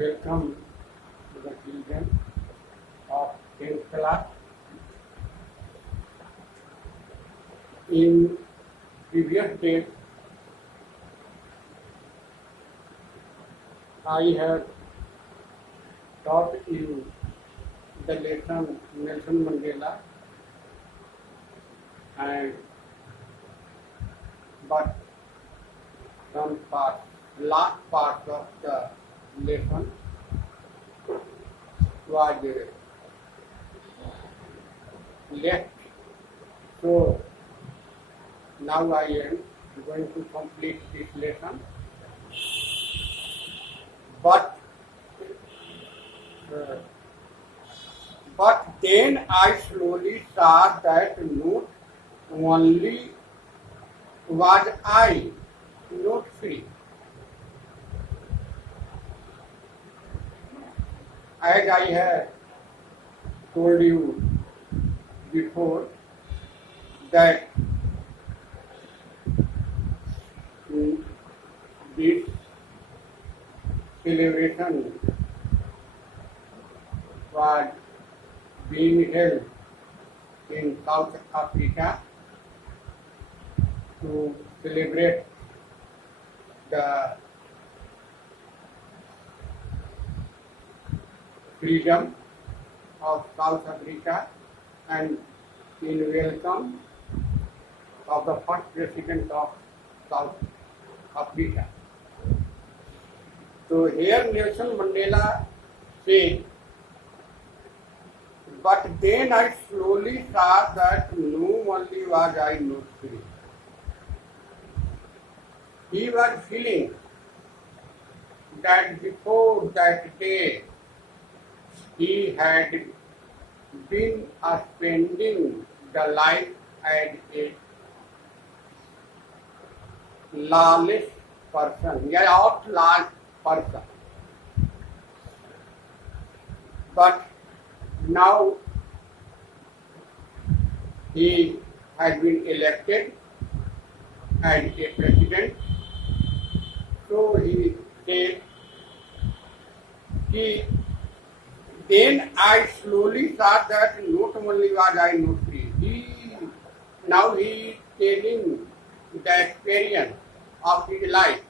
welcome to the children of 10th class. In previous days, I have taught you the lesson Nelson Mandela, and but some part, last part of the lesson was left. So now I am going to complete this lesson. But then I slowly saw that not only was I not free, as I have told you before, that this celebration was being held in South Africa to celebrate the freedom of South Africa and in welcome of the first president of South Africa. So here Nelson Mandela said, but then I slowly saw that no only was I not free. He was feeling that before that day he had been spending the life as a lawless person, outlawed person. But now he has been elected as a president. So he said, then I slowly saw that not only was I not free, now he is telling the experience of his life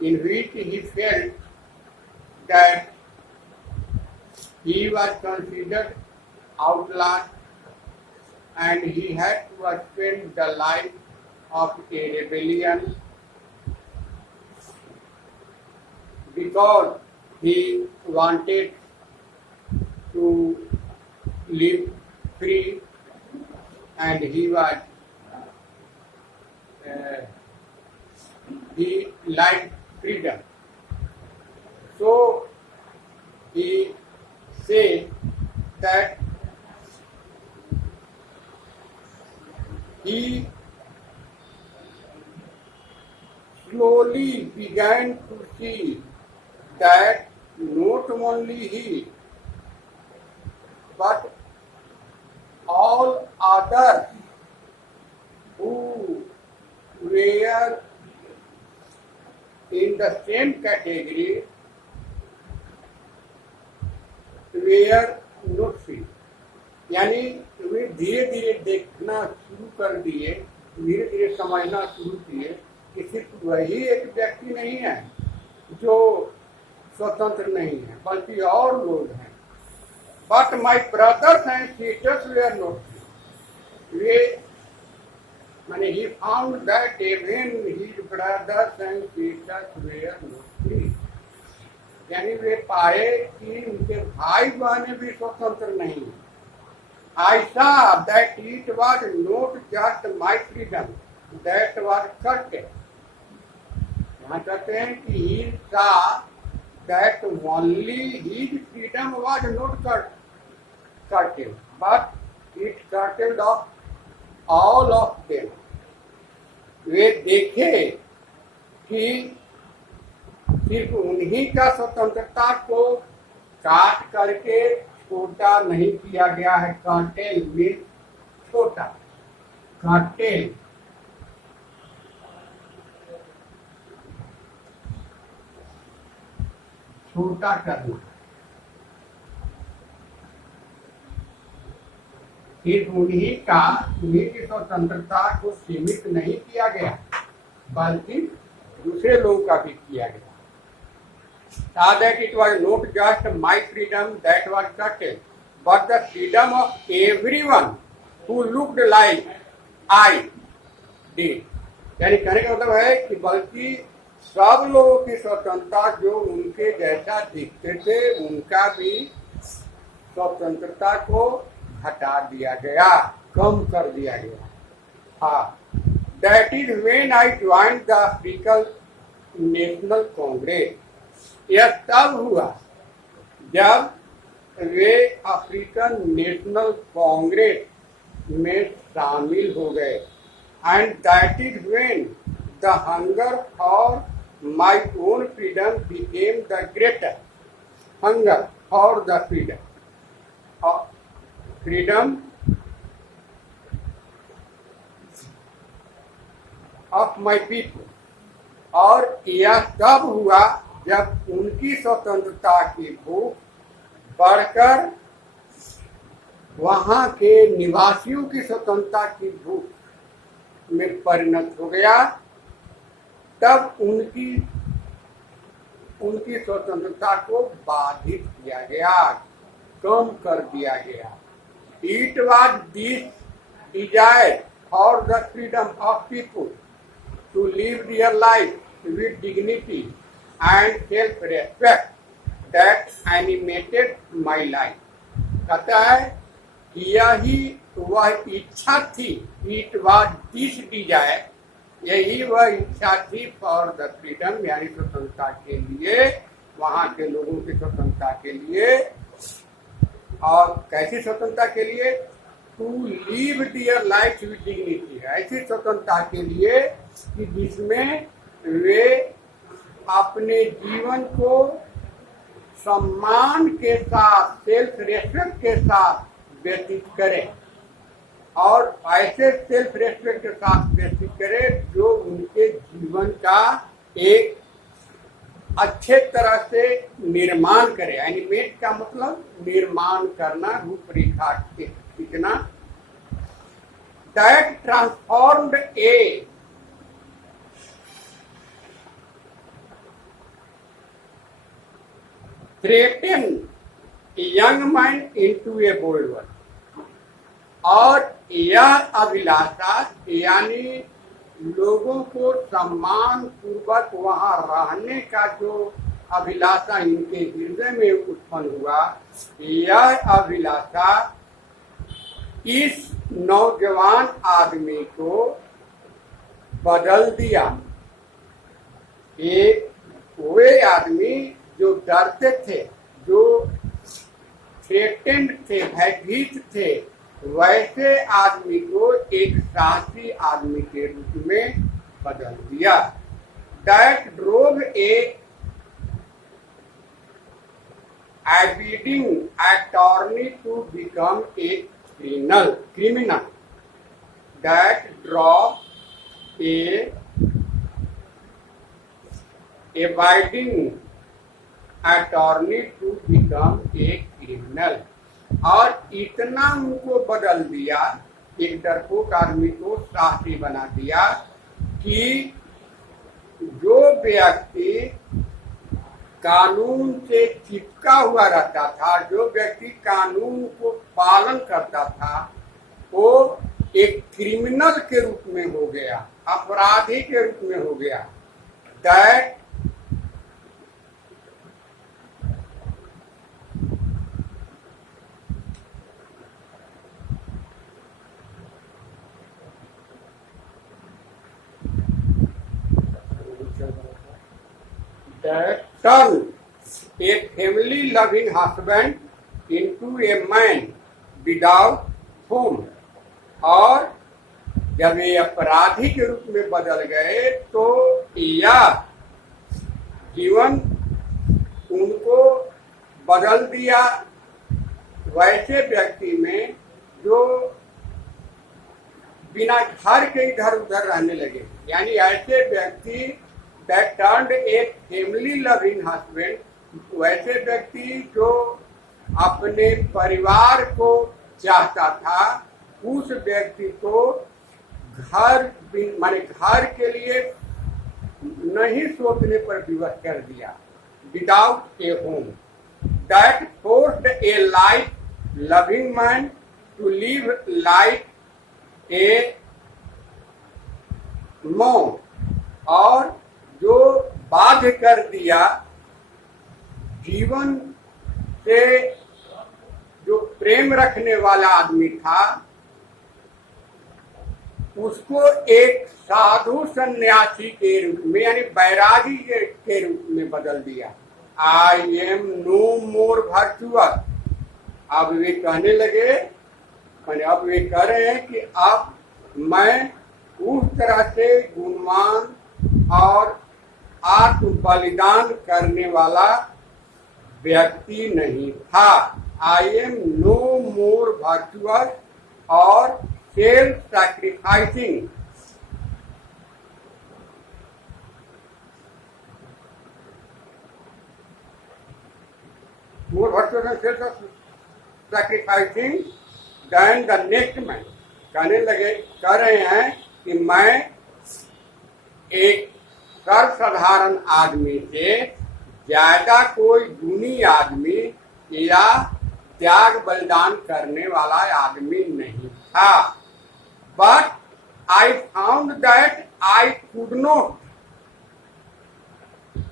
in which he felt that he was considered outlawed and he had to spend the life of a rebellion because he wanted to live free and he liked freedom. So he said that he slowly began to see that not only he, but all others who were in the same category were not free. यानी वे धीरे धीरे देखना शुरू कर दिए, धीरे धीरे समझना शुरू किए कि सिर्फ वही एक व्यक्ति नहीं है जो स्वतंत्र नहीं है, बल्कि और लोग हैं. But my brothers and sisters were not free. वे माने he found that even his brothers and sisters were not free. यानी वे पाए कि उनके भाई बहनें भी स्वतंत्र नहीं है. I saw that it was not just my freedom that was curtailed. यहाँ कहते हैं कि he saw that only his freedom was not curtailed, but it curtailed of all of them. वे देखे कि सिर्फ उन्हीं का स्वतंत्रता को काट करके छोटा नहीं किया गया है. कर्टेल में छोटा, कर्टेल छोटा करना, सिर्फ उन्हीं की स्वतंत्रता को सीमित नहीं किया गया, बल्कि दूसरे लोगों का भी किया गया। That it was not just my freedom that was curtailed, but the freedom of everyone who looked like I did. यानी कहने का मतलब है कि बल्कि सब लोगों की स्वतंत्रता जो उनके जैसा दिखते थे उनका भी स्वतंत्रता को हटा दिया गया, कम कर दिया गया। हाँ, that is when I joined the African National Congress. यह तब हुआ जब वे अफ्रीकन नेशनल कांग्रेस में शामिल हो गए। And that is when the hunger for my own freedom became the greater hunger for the freedom of my people. और यह तब हुआ जब उनकी स्वतंत्रता की भूख बढ़कर वहां के निवासियों की स्वतंत्रता की भूख में परिणत हो गया, तब उनकी स्वतंत्रता को बाधित किया गया, कम कर दिया गया। It was this desire for the freedom of people to live their life with dignity and self-respect that animated my life. कहता है यही वह इच्छा थी, it was this desire, यही वह इच्छा थी फॉर द फ्रीडम यानी स्वतंत्रता के लिए, वहां के लोगों की स्वतंत्रता के लिए। और कैसी स्वतंत्रता के लिए? To live their life with dignity, ऐसी स्वतंत्रता के लिए कि जिसमें वे अपने जीवन को सम्मान के साथ, सेल्फ रेस्पेक्ट के साथ व्यतीत करें, और ऐसे सेल्फ रेस्पेक्ट के साथ व्यतीत करें जो उनके जीवन का एक अच्छे तरह से निर्माण करे। एनिमेट का मतलब निर्माण करना, रूपरेखा खींचना। That transformed A threaten a young man into a bold one। और यह अभिलाषा यानी लोगों को सम्मान पूर्वक वहां रहने का जो अभिलाषा इनके हृदय में उत्पन्न हुआ, यह अभिलाषा इस नौजवान आदमी को बदल दिया। एक वे आदमी जो डरते थे, जो थ्रेटेंड थे, भयभीत थे, वैसे आदमी को एक साहसी आदमी के रूप में बदल दिया। That drove A abiding attorney to become a criminal that drove a abiding attorney to become a criminal। और इतना उनको बदल दिया, एक डरपोक आदमी को साहसी बना दिया कि जो व्यक्ति कानून से चिपका हुआ रहता था, जो व्यक्ति कानून को पालन करता था, वो एक क्रिमिनल के रूप में हो गया, अपराधी के रूप में हो गया। That turn a family loving husband into a man without home। और जब ये अपराधी के रूप में बदल गए तो यह जीवन उनको बदल दिया वैसे व्यक्ति में जो बिना घर के इधर उधर रहने लगे। यानी ऐसे व्यक्ति that turned a family loving husband वैसे व्यक्ति जो अपने परिवार को चाहता था, उस व्यक्ति को घर माने घर के लिए नहीं सोचने पर विवश कर दिया, without a home, that forced a life loving man to live like a monk, और जो बाध्य कर दिया जीवन से जो प्रेम रखने वाला आदमी था उसको एक साधु सन्यासी के रूप में यानी बैरागी के रूप में बदल दिया। I am no more virtuous. अब वे कहने लगे, मैंने अब वे कह रहे हैं कि अब मैं उस तरह से गुणवान और आत्म बलिदान करने वाला व्यक्ति नहीं था। I am no more virtuous और self sacrificing. More virtuous and self sacrificing than the next man. कहने लगे, कह रहे हैं कि मैं एक सर्वसाधारण आदमी से ज्यादा कोई गुणी आदमी या त्याग बलिदान करने वाला आदमी नहीं था। But I found that I could not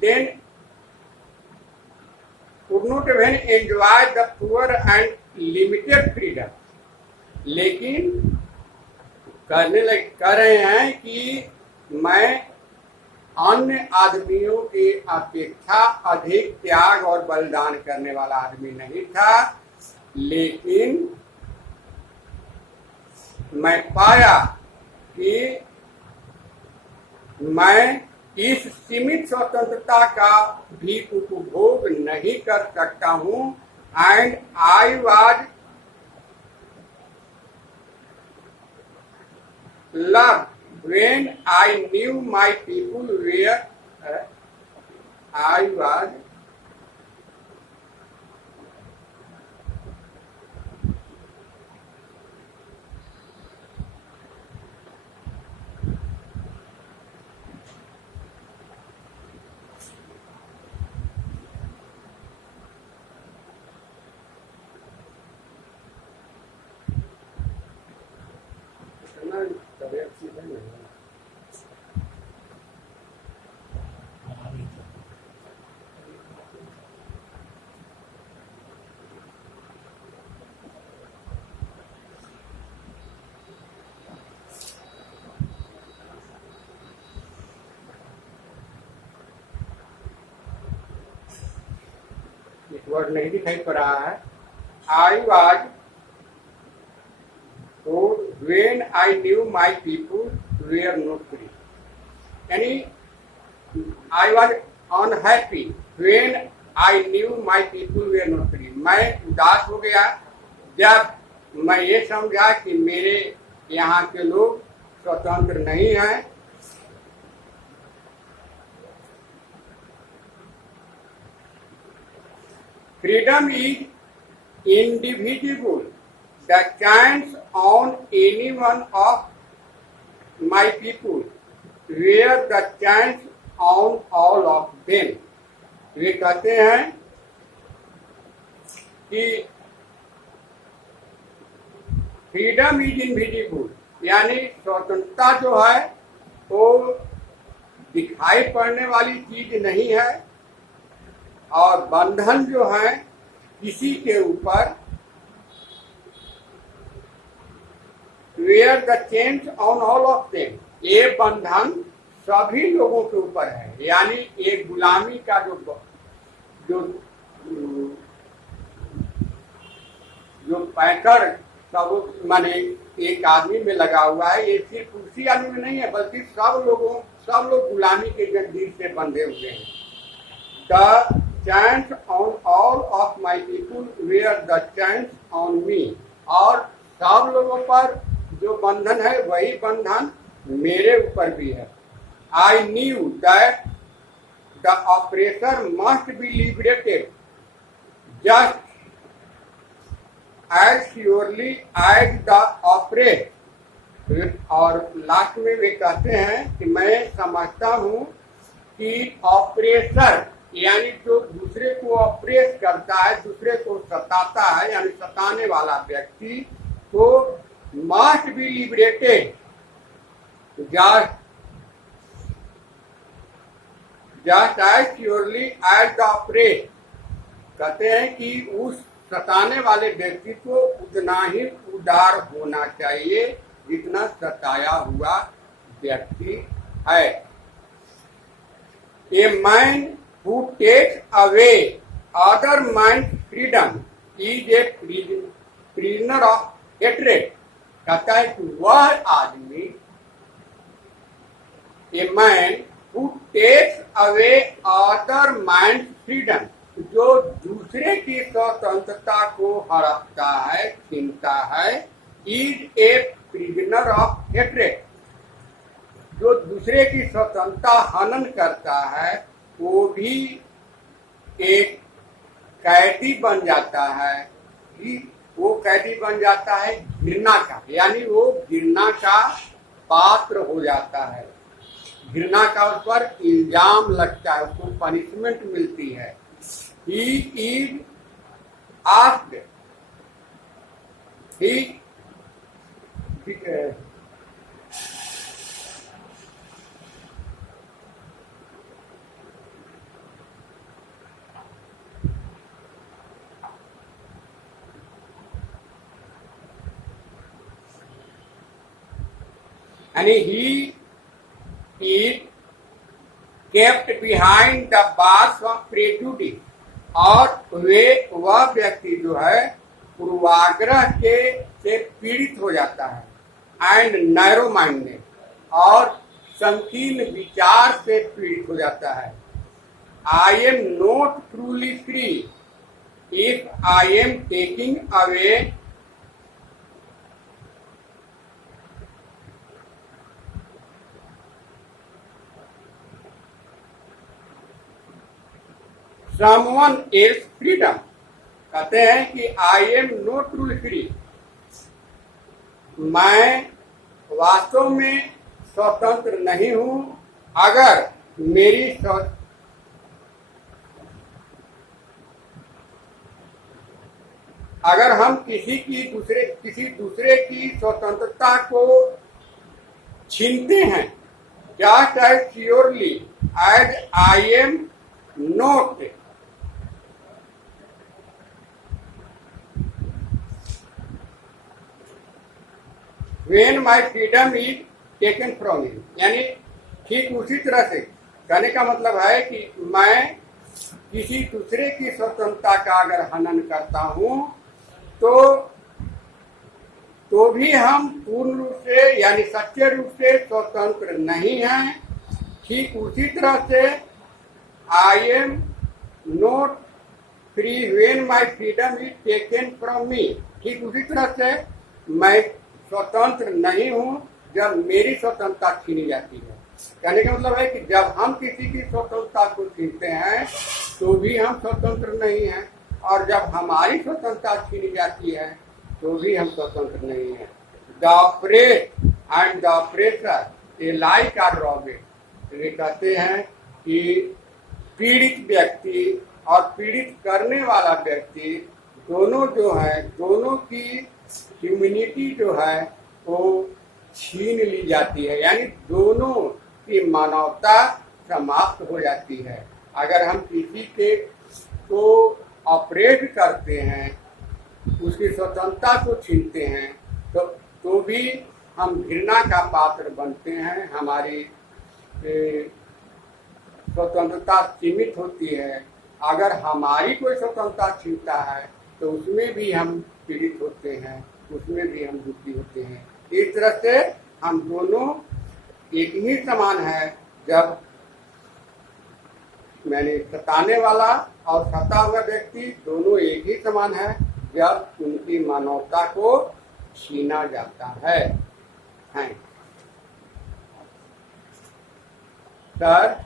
then could not even enjoy the poor and limited freedom। लेकिन कह रहे हैं कि मैं अन्य आदमियों की अपेक्षा अधिक त्याग और बलिदान करने वाला आदमी नहीं था, लेकिन मैं पाया कि मैं इस सीमित स्वतंत्रता का भी उपभोग नहीं कर सकता हूं। And I was love when I knew my people were I was word नहीं दिखाई पड़ रहा है। आई वाज तो when I knew my people were not free, यानी I was unhappy when I knew my people were not free. मैं उदास हो गया जब मैं ये समझा कि मेरे यहाँ के लोग स्वतंत्र नहीं हैं। Freedom is indivisible. The chance on any one of my people, where the chance on all of them। वे कहते हैं कि फ्रीडम इज इनविजिबल, यानी स्वतंत्रता जो है वो दिखाई पड़ने वाली चीज नहीं है, और बंधन जो है किसी के ऊपर, where the change on all of them, ये बंधन सभी लोगों के ऊपर है। यानी एक गुलामी का जो पैकर सब माने एक आदमी में लगा हुआ है, ये सिर्फ उसी आदमी में नहीं है बल्कि सब लोग गुलामी के जंजीर से बंधे हुए हैं। The chance on all of my people where the chance on me, और सब लोगों पर जो बंधन है वही बंधन मेरे ऊपर भी है। I knew that the operator must be liberated just as surely as the operate. और लास्ट में वे कहते हैं कि मैं समझता हूं कि ऑपरेटर यानी जो दूसरे को ऑपरेट करता है, दूसरे को सताता है, यानी सताने वाला व्यक्ति को must be liberated just as surely as the operate. कहते हैं कि उस सताने वाले व्यक्ति को उतना ही उदार होना चाहिए जितना सताया हुआ व्यक्ति है। A man who takes away other man freedom is a prisoner of hatred. कहता है कि वह आदमी, a man who takes away other man freedom, जो दूसरे की स्वतंत्रता को हड़पता है, छीनता है, is a prisoner of hatred. जो दूसरे की स्वतंत्रता हनन करता है वो भी एक कैदी बन जाता है। वो कैदी बन जाता है घृणा का, यानी वो घृणा का पात्र हो जाता है। घृणा का उस पर इल्जाम लगता है, उसको पनिशमेंट मिलती है। He is asked, and he is kept behind the bars of prejudice। और वह व्यक्ति जो है पूर्वाग्रह के से पीड़ित हो जाता है एंड नैरो माइंडेड, और संकीर्ण विचार से पीड़ित हो जाता है। आई am not truly free if I am taking away someone else freedom। कहते हैं कि आई एम नॉट ट्रूली फ्री, मैं वास्तव में स्वतंत्र नहीं हूं अगर मेरी अगर हम किसी दूसरे की स्वतंत्रता को छीनते हैं, just as surely as I am not when my freedom is taken from me। यानी ठीक उसी तरह से कहने का मतलब है कि मैं किसी दूसरे की स्वतंत्रता का अगर हनन करता हूं तो भी हम पूर्ण रूप से यानी सच्चे रूप से स्वतंत्र नहीं हैं। ठीक उसी तरह से आई am not free when my freedom is taken from me. ठीक उसी तरह से मैं स्वतंत्र नहीं हूं जब मेरी स्वतंत्रता छीनी जाती है। कहने का मतलब है कि जब हम किसी की स्वतंत्रता को छीनते हैं तो भी हम स्वतंत्र नहीं हैं, और जब हमारी स्वतंत्रता छीनी जाती है तो भी हम स्वतंत्र नहीं हैं। The oppressed and the oppressor alike are robbed. ये कहते हैं कि पीड़ित व्यक्ति और पीड़ित करने वाला व्यक्ति दोनों जो है, दोनों की ह्यूमैनिटी जो है वो छीन ली जाती है, यानी दोनों की मानवता समाप्त हो जाती है। अगर हम किसी के को ऑपरेट करते हैं, उसकी स्वतंत्रता को छीनते हैं तो भी हम घृणा का पात्र बनते हैं। हमारी स्वतंत्रता सीमित होती है। अगर हमारी कोई स्वतंत्रता छीनता है तो उसमें भी हम पीड़ित होते हैं, उसमें भी हम दुखी होते हैं। इस तरह से हम दोनों एक ही समान है। जब मैंने सताने वाला और सता हुआ व्यक्ति दोनों एक ही समान है जब उनकी मानवता को छीना जाता है। सर